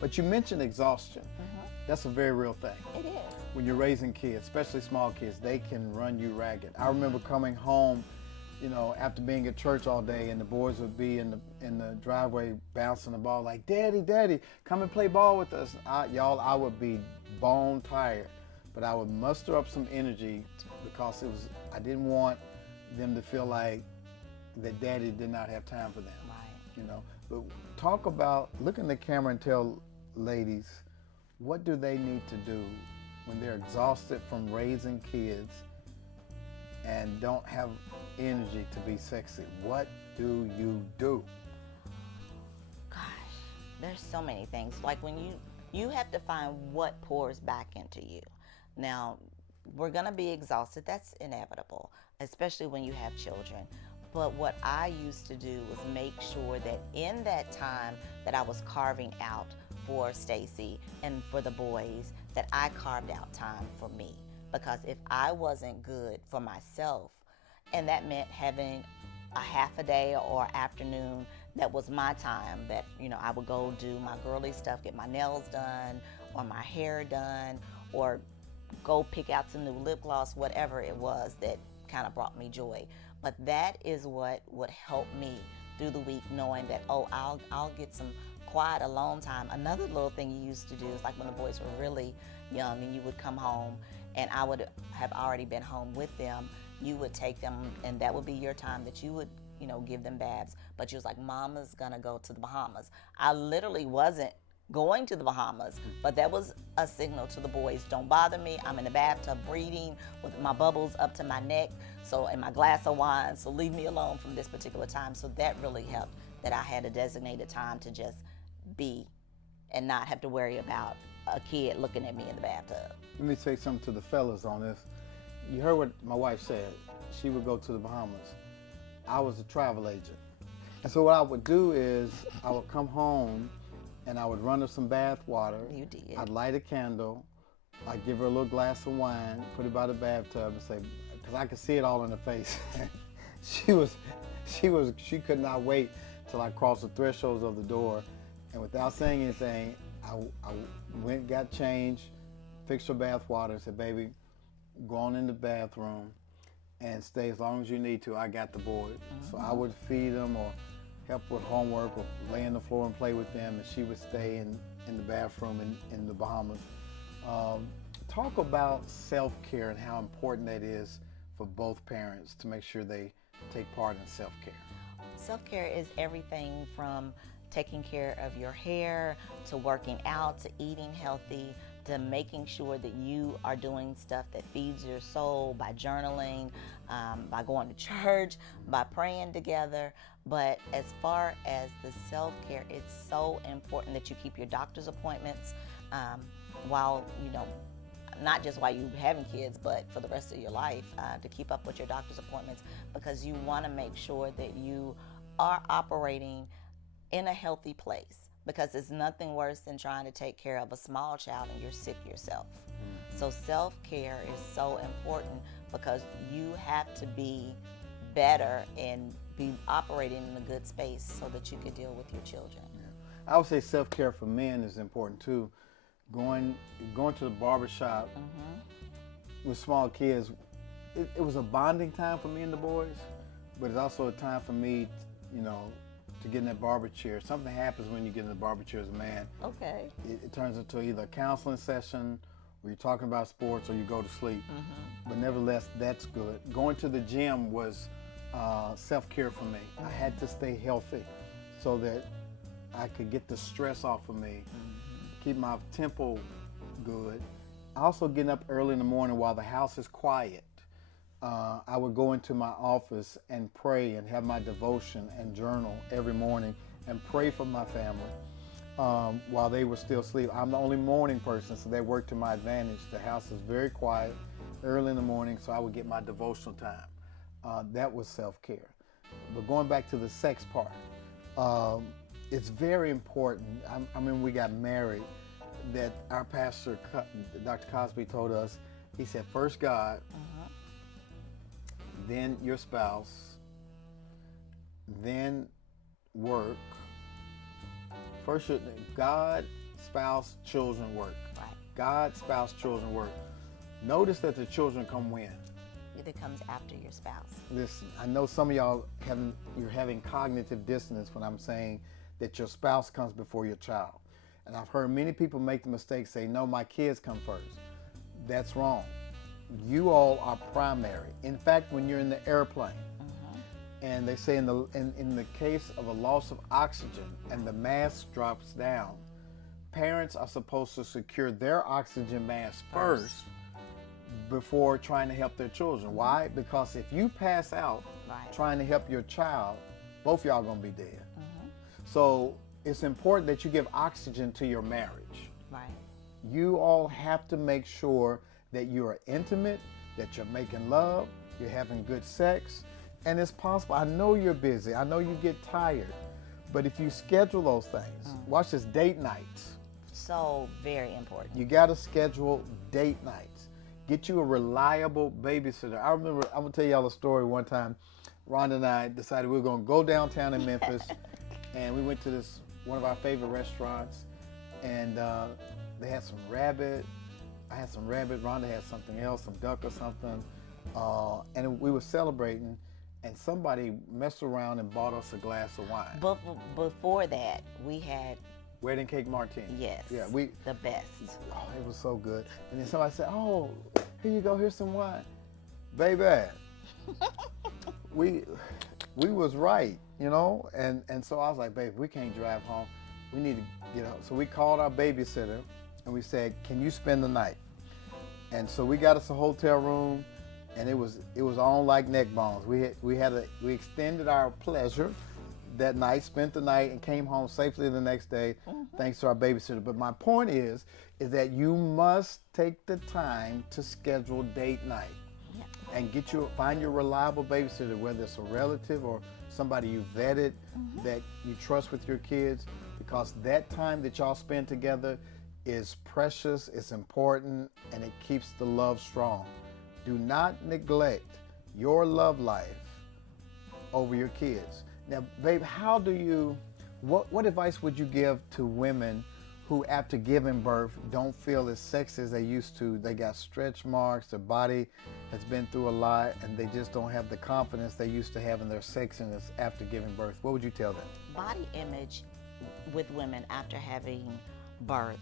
But you mentioned exhaustion. That's a very real thing. It is. When you're raising kids, especially small kids, they can run you ragged. I remember coming home, after being at church all day, and the boys would be in the driveway bouncing the ball like, "Daddy, Daddy, come and play ball with us." I would be bone tired, but I would muster up some energy because I didn't want them to feel like that Daddy did not have time for them. Right. But talk about, look in the camera and tell ladies, what do they need to do when they're exhausted from raising kids and don't have energy to be sexy? What do you do? Gosh, there's so many things. Like when you have to find what pours back into you. Now, we're going to be exhausted. That's inevitable, especially when you have children. But what I used to do was make sure that in that time that I was carving out for Stacy and for the boys, that I carved out time for me. Because if I wasn't good for myself, and that meant having a half a day or afternoon that was my time, that I would go do my girly stuff, get my nails done or my hair done, or go pick out some new lip gloss, whatever it was that kind of brought me joy. But that is what would help me through the week, knowing that, I'll get some quiet alone time. Another little thing you used to do is like when the boys were really young and you would come home and I would have already been home with them, you would take them and that would be your time that you would, give them baths. But you was like, Mama's gonna go to the Bahamas. I literally wasn't going to the Bahamas, but that was a signal to the boys, don't bother me. I'm in the bathtub breathing with my bubbles up to my neck, and my glass of wine, so leave me alone from this particular time. So that really helped, that I had a designated time to just be and not have to worry about a kid looking at me in the bathtub. Let me say something to the fellas on this. You heard what my wife said. She would go to the Bahamas. I was a travel agent. And so what I would do is I would come home and I would run her some bath water. You did. I'd light a candle. I'd give her a little glass of wine, put it by the bathtub and say, because I could see it all in her face. She could not wait till I crossed the thresholds of the door. And without saying anything, I went, got changed, fixed her bath water, and said, baby, go on in the bathroom and stay as long as you need to. I got the boys. So I would feed them or help with homework or lay on the floor and play with them, and she would stay in the bathroom in the Bahamas. Talk about self-care and how important that is for both parents to make sure they take part in self-care. Self-care is everything from taking care of your hair, to working out, to eating healthy, to making sure that you are doing stuff that feeds your soul by journaling, by going to church, by praying together. But as far as the self-care, it's so important that you keep your doctor's appointments while, not just while you're having kids, but for the rest of your life, to keep up with your doctor's appointments, because you want to make sure that you are operating in a healthy place, because it's nothing worse than trying to take care of a small child and you're sick yourself. So self-care is so important because you have to be better and be operating in a good space so that you can deal with your children. Yeah. I would say self-care for men is important too. Going to the barbershop with small kids, it was a bonding time for me and the boys, but it's also a time for me, to get in that barber chair. Something happens when you get in the barber chair as a man. Okay. It turns into either a counseling session where you're talking about sports or you go to sleep. But nevertheless, that's good. Going to the gym was self-care for me. I had to stay healthy so that I could get the stress off of me, keep my tempo good. Also getting up early in the morning while the house is quiet. I would go into my office and pray and have my devotion and journal every morning and pray for my family while they were still asleep. I'm the only morning person, so that worked to my advantage. The house is very quiet early in the morning, so I would get my devotional time. That was self-care. But going back to the sex part, it's very important. I mean, we got married, that our pastor, Dr. Cosby, told us, he said, first God, then your spouse, then work. First God, spouse, children, work. Right. God, spouse, children, work. Notice that the children come when? It comes after your spouse. Listen, I know some of y'all you're having cognitive dissonance when I'm saying that your spouse comes before your child. And I've heard many people make the mistake say, no, my kids come first. That's wrong. You all are primary. In fact, when you're in the airplane, and they say in the case of a loss of oxygen and the mask drops down, parents are supposed to secure their oxygen mask first before trying to help their children. Why? Because if you pass out trying to help your child, both y'all gonna be dead. So it's important that you give oxygen to your marriage. Right. You all have to make sure that you are intimate, that you're making love, you're having good sex, and it's possible. I know you're busy. I know you get tired, but if you schedule those things, watch this, date nights. So very important. You got to schedule date nights. Get you a reliable babysitter. I remember, I'm gonna tell y'all a story one time. Rhonda and I decided we were gonna go downtown in Memphis, and we went to one of our favorite restaurants, and they had some rabbit. I had some rabbit. Rhonda had something else, some duck or something, and we were celebrating. And somebody messed around and bought us a glass of wine. But before that, we had wedding cake martini. Yes. Yeah, the best. Oh, it was so good. And then somebody said, "Oh, here you go. Here's some wine, baby." we was right, you know. And so I was like, "Babe, we can't drive home. We need to get home." So we called our babysitter and we said, "Can you spend the night?" And so we got us a hotel room. And it was on like neck bones. We extended our pleasure that night, spent the night, and came home safely the next day, thanks to our babysitter. But my point is that you must take the time to schedule date night, and find your reliable babysitter, whether it's a relative or somebody you vetted that you trust with your kids, because that time that y'all spend together is precious, it's important, and it keeps the love strong. Do not neglect your love life over your kids. Now, babe, what advice would you give to women who, after giving birth, don't feel as sexy as they used to? They got stretch marks, their body has been through a lot, and they just don't have the confidence they used to have in their sexiness after giving birth. What would you tell them? Body image with women after having birth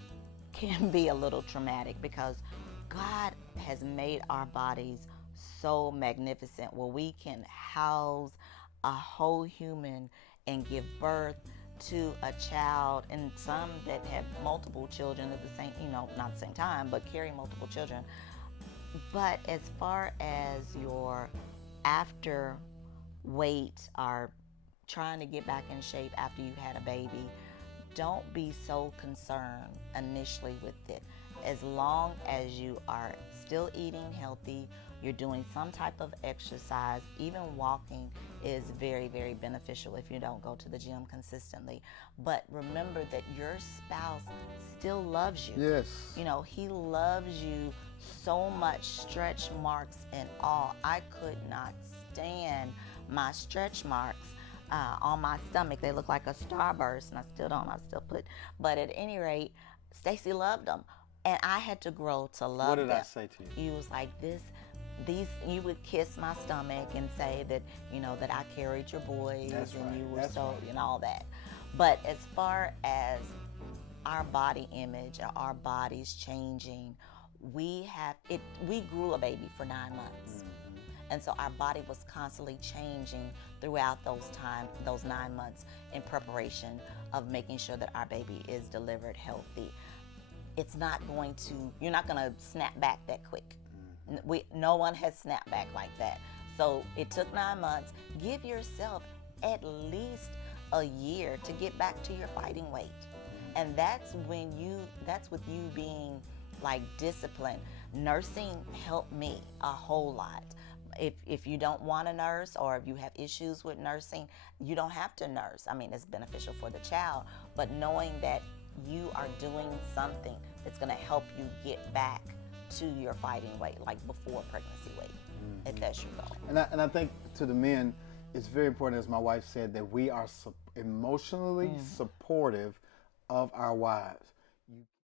can be a little traumatic, because God has made our bodies so magnificent where we can house a whole human and give birth to a child, and some that have multiple children at the same, not at the same time, but carry multiple children. But as far as your after weight or trying to get back in shape after you had a baby, don't be so concerned initially with it. As long as you are still eating healthy, you're doing some type of exercise, even walking is very, very beneficial if you don't go to the gym consistently. But remember that your spouse still loves you. Yes. He loves you so much, stretch marks and all. I could not stand my stretch marks on my stomach. They look like a starburst, and I still don't. But at any rate, Stacy loved them. And I had to grow to love them. What did I say to you? You was like, you would kiss my stomach and say that, that I carried your boys. That's and right. you were That's so, right. and all that. But as far as our body image or our bodies changing, we grew a baby for 9 months. And so our body was constantly changing throughout those 9 months in preparation of making sure that our baby is delivered healthy. You're not going to snap back that quick. No one has snapped back like that. So it took 9 months. Give yourself at least a year to get back to your fighting weight. And that's with you being like disciplined. Nursing helped me a whole lot. If you don't want to nurse, or if you have issues with nursing, you don't have to nurse. I mean, it's beneficial for the child, but knowing that you are doing something that's going to help you get back to your fighting weight, like before pregnancy weight, if that's your goal. And I think to the men, it's very important, as my wife said, that we are emotionally supportive of our wives. you